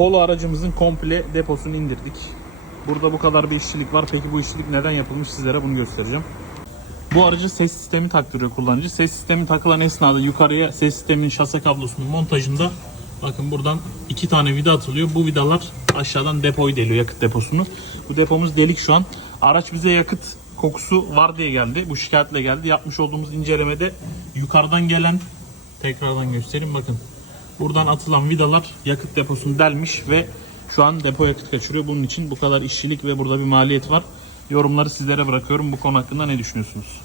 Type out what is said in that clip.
Polo aracımızın komple deposunu indirdik. Burada bu kadar bir işçilik var. Peki bu işçilik neden yapılmış, sizlere bunu göstereceğim. Bu aracı ses sistemi taktırıyor kullanıcı. Ses sistemi takılan esnada yukarıya ses sisteminin şase kablosunun montajında bakın buradan 2 tane vida atılıyor. Bu vidalar aşağıdan depoyu deliyor, yakıt deposunu. Bu depomuz delik şu an. Araç bize yakıt kokusu var diye geldi. Bu şikayetle geldi. Yapmış olduğumuz incelemede yukarıdan gelen, tekrardan göstereyim bakın. Buradan atılan vidalar yakıt deposunu delmiş ve şu an depo yakıt kaçırıyor. Bunun için bu kadar işçilik ve burada bir maliyet var. Yorumları sizlere bırakıyorum. Bu konu hakkında ne düşünüyorsunuz?